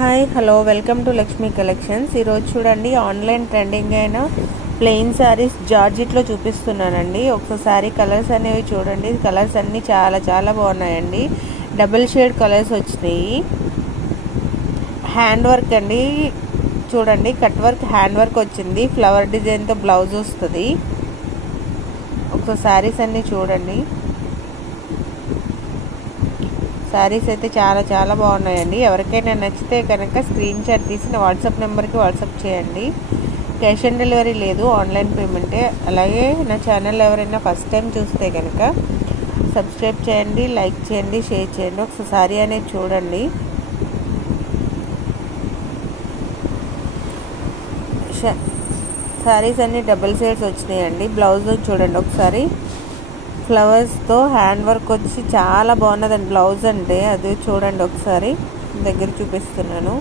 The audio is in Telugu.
Hi hello welcome to Lakshmi collections. ఈరోజు చూడండి ఆన్లైన్ ట్రెండింగ్ అయిన ప్లెయిన్ శారీస్ జార్జెట్లో చూపిస్తున్నానండి. ఒకసారి కలర్స్ అనేవి చూడండి. కలర్స్ అన్నీ చాలా బాగున్నాయండి. డబుల్ షేడ్ కలర్స్ వచ్చినాయి. హ్యాండ్ వర్క్ అండి, చూడండి కట్ వర్క్ హ్యాండ్ వర్క్ వచ్చింది. ఫ్లవర్ డిజైన్తో బ్లౌజ్ వస్తుంది. ఒకసారి శారీస్ అన్నీ చూడండి. శారీస్ అయితే చాలా బాగున్నాయండి. ఎవరికైనా నచ్చితే కనుక స్క్రీన్ షాట్ తీసిన వాట్సాప్ నెంబర్కి వాట్సాప్ చేయండి. క్యాష్ ఆన్ డెలివరీ లేదు, ఆన్లైన్ పేమెంటే. అలాగే నా ఛానల్ ఎవరైనా ఫస్ట్ టైం చూస్తే కనుక సబ్స్క్రైబ్ చేయండి, లైక్ చేయండి, షేర్ చేయండి. ఒకసారి శారీ అనేది చూడండి. శారీస్ అన్నీ డబుల్ షేడ్స్ వచ్చినాయండి. బ్లౌజ్ చూడండి ఒకసారి. ఫ్లవర్స్తో హ్యాండ్ వర్క్ వచ్చి చాలా బాగున్నదండి బ్లౌజ్ అంటే. అది చూడండి ఒకసారి దగ్గర చూపిస్తున్నాను.